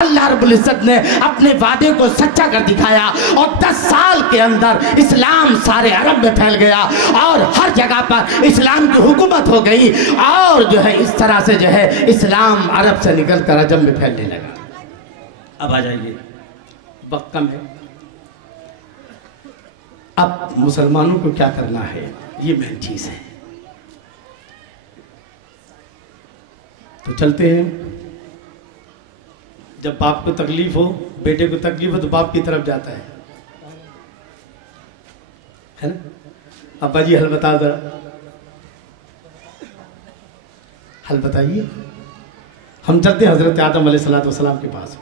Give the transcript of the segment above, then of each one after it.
अल्लाह रब्बुल इज्जत ने अपने वादे को सच्चा कर दिखाया और 10 साल के अंदर इस्लाम सारे अरब में फैल गया और हर जगह पर इस्लाम की हुकूमत हो गई और जो है इस तरह से जो है इस्लाम अरब से निकल कर अजम में फैलने लगा। अब आ जाइए, वक्त कम है, अब मुसलमानों को क्या करना है, ये मेन चीज है। तो चलते हैं। जब बाप को तकलीफ हो, बेटे को तकलीफ हो तो बाप की तरफ जाता है ना। अब्बा जी हल बता दो, हल बताइए। हम चलते हैं हजरत आदम अलैहिस्सलाम के पास।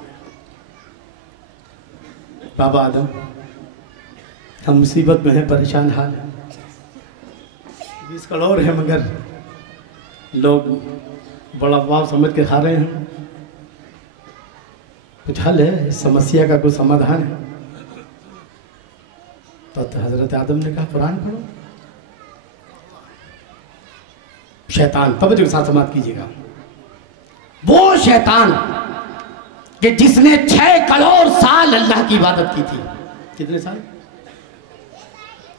बाबा आदम, हम मुसीबत में हैं, परेशान हाल हैं, 20 करोड़ है मगर लोग बड़ा भाव समझ के खा रहे हैं। कुछ हल है, इस समस्या का कुछ समाधान है? तो हजरत आदम ने कहा कुरान पढ़ो। शैतान, तवज्जो के साथ समाप्त कीजिएगा, वो शैतान कि जिसने 6 करोड़ साल अल्लाह की इबादत की थी। कितने साल?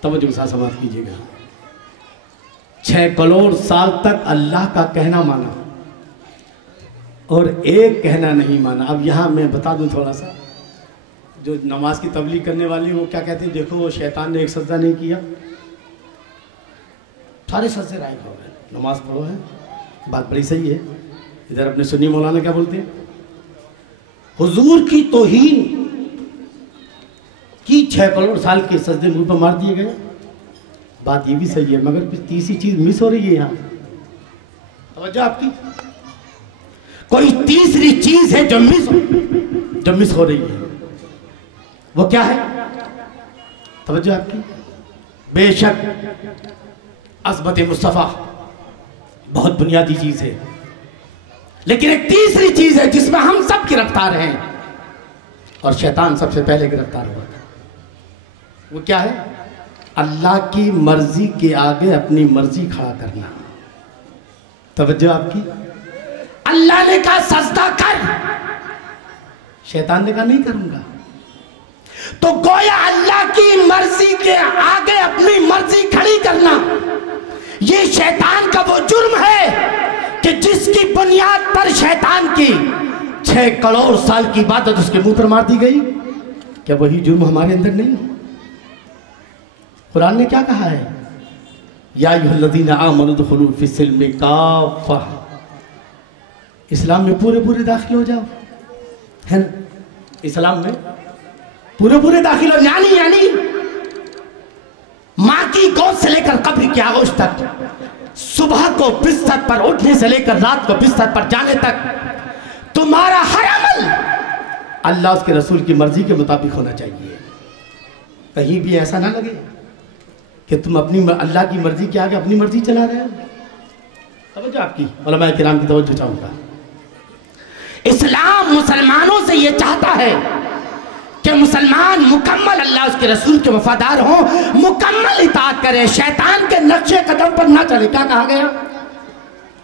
तवज्जो के साथ समाप्त कीजिएगा। 6 करोड़ साल तक अल्लाह का कहना माना और एक कहना नहीं माना। अब यहाँ मैं बता दूं थोड़ा सा, जो नमाज की तबलीग करने वाली वो क्या कहते हैं, देखो वो शैतान ने एक सजदा नहीं किया, सारे सजदे राइट हो गए, नमाज पढ़ो है, बात बड़ी सही है। इधर अपने सुन्नी मौलाना क्या बोलते हैं, हुजूर की तौहीन की 6 करोड़ साल के सजदे मुंह पर मार दिए गए। बात ये भी सही है, मगर तीसरी चीज मिस हो रही है यहाँ। तवज्जो आपकी, कोई तीसरी चीज है जो मिस हो रही है, वो क्या है? तवज्जो आपकी। बेशक अज़मत मुस्तफ़ा बहुत बुनियादी चीज है, लेकिन एक तीसरी चीज है जिसमें हम सब गिरफ्तार हैं और शैतान सबसे पहले गिरफ्तार हुआ था। वो क्या है? अल्लाह की मर्जी के आगे अपनी मर्जी खड़ा करना। तवज्जो आपकी। अल्लाह ने कहा सजदा कर, शैतान ने कहा नहीं करूंगा। तो गोया अल्लाह की मर्जी के आगे अपनी मर्जी खड़ी करना ये शैतान का वो जुर्म है कि जिसकी बुनियाद पर शैतान की 6 करोड़ साल की इबादत उसके मुंह पर मार दी गई। क्या वही जुर्म हमारे अंदर नहीं? कुरान ने क्या कहा है, या अय्युहल्लज़ीना आमनू उदखुलू फ़िस्सिल्मि काफ़्फ़ा, इस्लाम में पूरे पूरे दाखिल हो जाओ, है ना। इस्लाम में पूरे पूरे दाखिल हो, यानी माँ की गोद से लेकर कब्र की आगोश तक, सुबह को बिस्तर पर उठने से लेकर रात को बिस्तर पर जाने तक तुम्हारा हर अमल अल्लाह उसके रसूल की मर्जी के मुताबिक होना चाहिए। कहीं भी ऐसा ना लगे कि तुम अपनी अल्लाह की मर्जी के आगे अपनी मर्जी चला रहे हो। तवज्जो आपकी, उलमा किराम की तवज्जो चाहूंगा। इस्लाम मुसलमानों से ये चाहता है कि मुसलमान मुकम्मल अल्लाह उसके रसूल के वफादार हों, मुकम्मल इताअत करें, शैतान के नक्शे कदम पर ना चले। क्या कहा गया,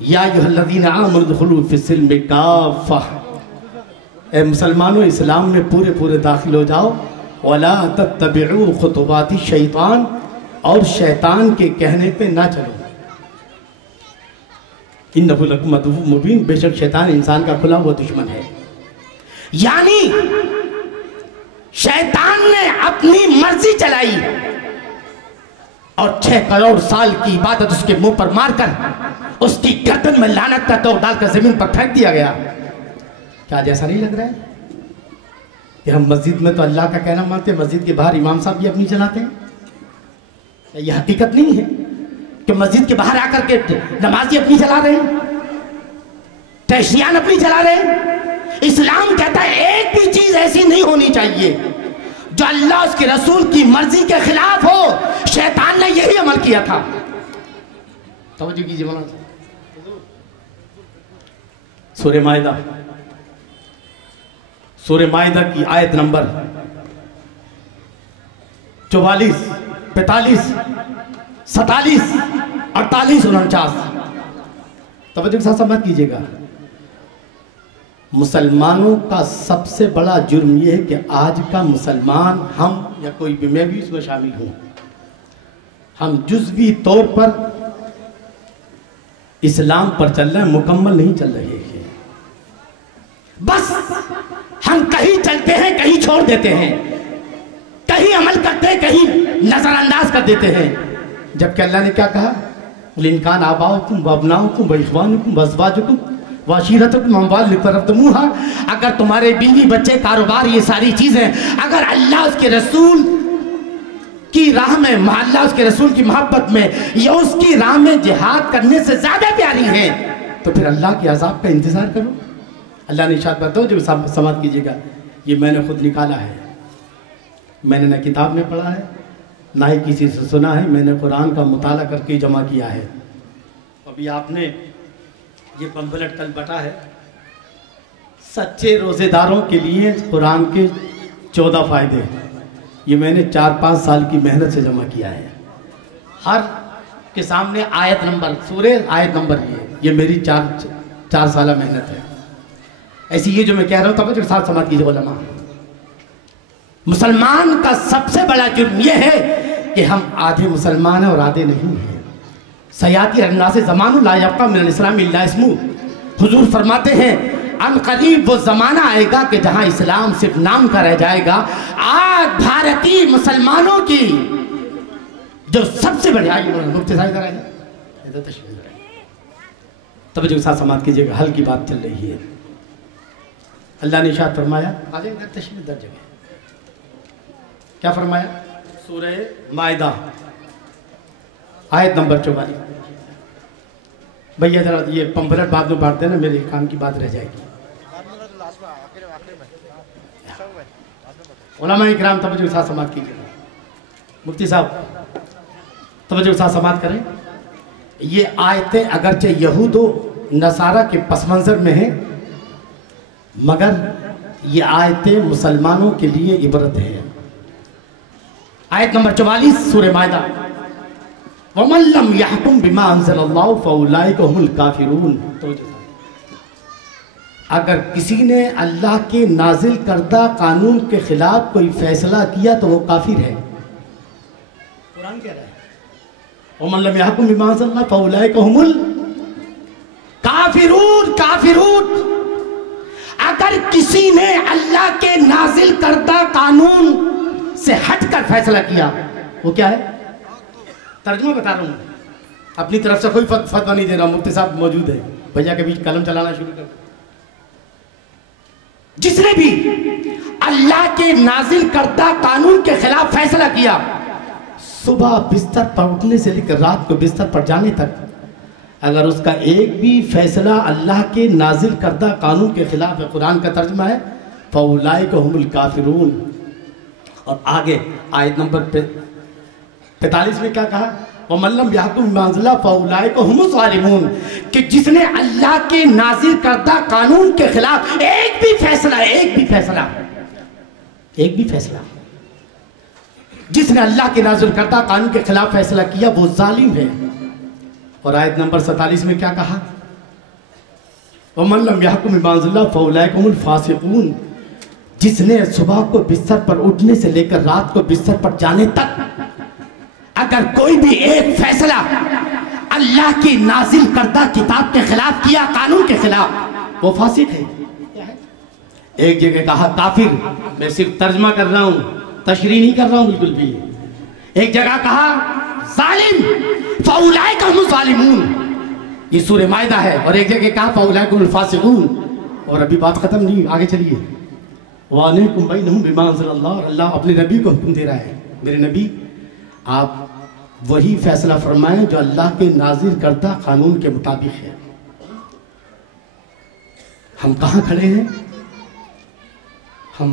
या अय्युहल्लज़ीना आमनू उदखुलू फ़िस्सिल्मि काफ़्फ़ा, ए मुसलमानों इस्लाम में पूरे पूरे दाखिल हो जाओ। वला तत्तबिउ खुतुवाति शैतान, और शैतान के कहने पे ना चलो। इन्नहु लकुम अदुव्वुम मुबीन, बेशक शैतान इंसान का खुला हुआ दुश्मन है। यानी शैतान ने अपनी मर्जी चलाई और 6 करोड़ साल की इबादत उसके मुंह पर मारकर उसकी गर्दन में लानत का तोड़ डालकर जमीन पर फेंक दिया गया। क्या जैसा नहीं लग रहा है कि हम मस्जिद में तो अल्लाह का कहना मानते हैं, मस्जिद के बाहर इमाम साहब भी अपनी चलाते हैं? यह हकीकत नहीं है कि मस्जिद के बाहर आकर के नमाजी अपनी चला रहे हैं, टैशियान अपनी चला रहे हैं? इस्लाम कहता है एक भी चीज ऐसी नहीं होनी चाहिए जो अल्लाह उसके रसूल की मर्जी के खिलाफ हो। शैतान ने यही अमल किया था। तवज्जो कीजिए मौलाना। सूरह माइदा की आयत नंबर 44, 45, 47, 48, 49। तवज्जो के साथ समझ कीजिएगा। मुसलमानों का सबसे बड़ा जुर्म यह है कि आज का मुसलमान, हम या कोई भी, मैं भी इसमें शामिल हूँ, हम जुज़वी तौर पर इस्लाम पर चल रहे हैं, मुकम्मल नहीं चल रहे हैं। बस हम कहीं चलते हैं, कहीं छोड़ देते हैं, कहीं अमल करते हैं, कहीं नजरअंदाज कर देते हैं। जबकि अल्लाह ने क्या कहा, लिनकान आबाउकुम व अबनाउकुम व इख्वानुकुम व अज़वाजुकुम व अशीरतुकुम अम्वाल इक़्तरफ़्तमूहा। अगर तुम्हारे बीवी बच्चे, कारोबार, ये सारी चीज़ें अगर अल्लाह उसके रसूल की राह में, अल्लाह उसके रसूल की मोहब्बत में या उसकी राह में जिहाद करने से ज़्यादा प्यारी है, तो फिर अल्लाह के अज़ाब का इंतज़ार करो। अल्लाह ने इरशाद बताओ, जो समात कीजिएगा, ये मैंने खुद निकाला है, मैंने ना किताब में पढ़ा है ना ही किसी से सुना है, मैंने कुरान का मुताला करके जमा किया है। अभी आपने ये पंफलेट कल बटा है, सच्चे रोज़ेदारों के लिए कुरान के 14 फ़ायदे, ये मैंने 4-5 साल की मेहनत से जमा किया है। हर के सामने आयत नंबर, सूरे आयत नंबर, ये मेरी 4 साल मेहनत है। ऐसी ये जो मैं कह रहा हूँ, तब जो साथ समाज कीजिए उलमा, मुसलमान का सबसे बड़ा जुर्म यह है कि हम आधे मुसलमान हैं और आधे नहीं हैं। सयाती रन्ना से ज़मानु ला यब्क़ा मिनल इस्लाम इल्ला इस्मु। हुजूर फरमाते हैं, अन करीब वो ज़माना आएगा कि जहाँ इस्लाम सिर्फ नाम का रह जाएगा। आज भारतीय मुसलमानों की जो सबसे बढ़िया, तब जो साथ समाज कीजिएगा, हल की बात चल रही है। अल्लाह ने इरशाद फरमाया, आगे तशमीर दर्ज है, क्या फरमाया, सूरह माइदा आयत नंबर 44। भैया जरा ये पंफलेट बाद में बांटते ना, मेरे काम की बात रह जाएगी। उलमा इकराम तवज्जो के साथ समात कीजिए, मुफ्ती साहब तवज्जो के साथ समात करें। ये आयतें अगरचे यहूदो नसारा के पस मंज़र में हैं, मगर ये आयतें मुसलमानों के लिए इबरत है। आयत नंबर 44 सूरह माइदा, वमन लम यहकुम बिमा अंज़लल्लाहु फउलाइका हुमुल काफिरून। तो अगर किसी ने अल्लाह के नाजिल करदा कानून के खिलाफ कोई फैसला किया तो वो काफिर है। कुरान कह रहा है, वमन लम यहकुम बिमा अंज़लल्लाहु फउलाइका हुमुल काफिरून। काफिरून, अगर किसी ने अल्लाह के नाजिल करदा कानून से हटकर फैसला किया, वो क्या है? तर्जुमा बता रहा हूँ, अपनी तरफ से कोई फतवा नहीं दे रहा। मुफ्ती साहब मौजूद है, भैया के बीच कलम चलाना शुरू कर। जिसने भी अल्लाह के नाजिल करदा कानून के खिलाफ फैसला किया, सुबह बिस्तर पर उठने से लेकर रात को बिस्तर पर जाने तक, अगर उसका एक भी फैसला अल्लाह के नाजिल करदा कानून के खिलाफ है, कुरान का तर्जुमा है, फउलाइका हुमुल काफिरून। और आगे आयत नंबर 45 में क्या कहा, वमल्लम यहकुम बिमा अंज़ला फउलाइका हुमुज़ ज़ालिमून, कि जिसने अल्लाह के नाजिल करदा कानून के खिलाफ एक भी फैसला जिसने अल्लाह के नाजिल करदा कानून के खिलाफ फैसला किया, वो जालिम है। और आयत नंबर 47 में क्या कहा, वमल्लम यहकुम बिमा अंज़ला फउलाइका हुमुल फासिकून, जिसने सुबह को बिस्तर पर उठने से लेकर रात को बिस्तर पर जाने तक अगर कोई भी एक फैसला अल्लाह की नाजिल करदा किताब के खिलाफ किया, कानून के खिलाफ, वो फासिक है। एक जगह कहा काफिर, मैं सिर्फ तर्जमा कर रहा हूं, तशरीह नहीं कर रहा हूं बिल्कुल भी। एक जगह कहा जालिम, फउलाइका हुमुज़ ज़ालिमून, ये सूरह माइदा है। और एक जगह कहा फउलाइका हुमुल फासिकून। और अभी बात खत्म नहीं, आगे चलिए। वालैकुम बैनहुम बिमा अंज़लल्लाह, और अल्लाह अपने नबी को हुक्म दे रहा है, मेरे नबी आप वही फैसला फरमाएं जो अल्लाह के नाजिल करदा कानून के मुताबिक है। हम कहाँ खड़े हैं? हम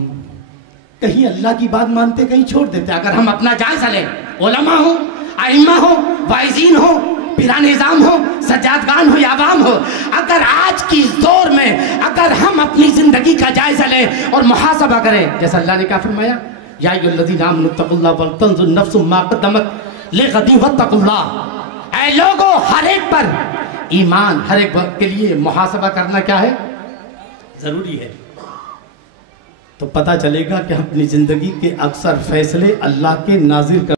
कहीं अल्लाह की बात मानते, कहीं छोड़ देते। अगर हम अपना जायजा लें, उलमा हो, आइम्मा हो, वाइज़ीन हो, पीरान निज़ाम हो, सज्जादगान हो या आवाम हो, अगर आज की दौर में अगर हम अपनी जिंदगी का जायजा लें और मुहासबा करें, जैसा अल्लाह ने क्या फरमाया, या अय्युहल्लज़ीना आमनु तक़ुल्लाह वल तंज़ुर नफ्सुम मा क़द्दमत लिग़दिन वत्तक़ुल्लाह। ऐ लोगों, हर एक पर ईमान, हर एक वक्त के लिए मुहासबा करना क्या है? ज़रूरी है, तो पता चलेगा कि हम अपनी ज़िंदगी के अक्सर फैसले अल्लाह के नाज़िल कर